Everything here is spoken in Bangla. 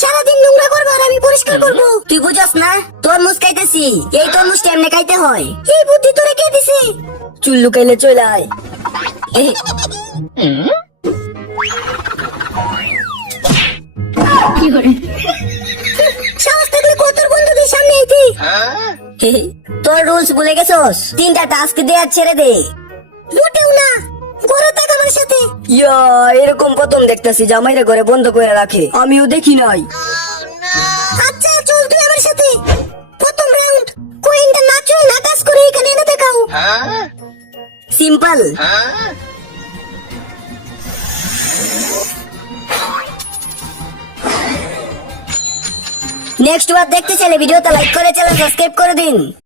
সারাদিন নোংরা করবো আর আমি পরিষ্কার করবো। তুই বুঝস না, তরমুজ খাইতেছি, এই তরমুজটা এমনি খাইতে হয়। এই বুদ্ধি তোরে কে দিছে? চুল লুকাইলে চলে আয়। সাহস থাকলে কত বন্ধুদের সামনে আইতি। তোর রুলস ভুলে গেছস? 3টা টাস্ক দে আর ছেড়ে দে। মোটেও না, ঘরে থাক আমার সাথে। ইয়া, এরকম প্রথম দেখতেছি জামাইরা ঘরে বন্ধ করে রাখে, আমিও দেখি নাই। আচ্ছা চল তুই আমার সাথে। প্রথম রাউন্ড, কোয়েনটা নাচো না কাজ করে এখানে এনে দেখাও। সিম্পল। নেক্সট বার দেখতে চাইলে ভিডিওতে লাইক করে চ্যানেল সাবস্ক্রাইব করে দিন।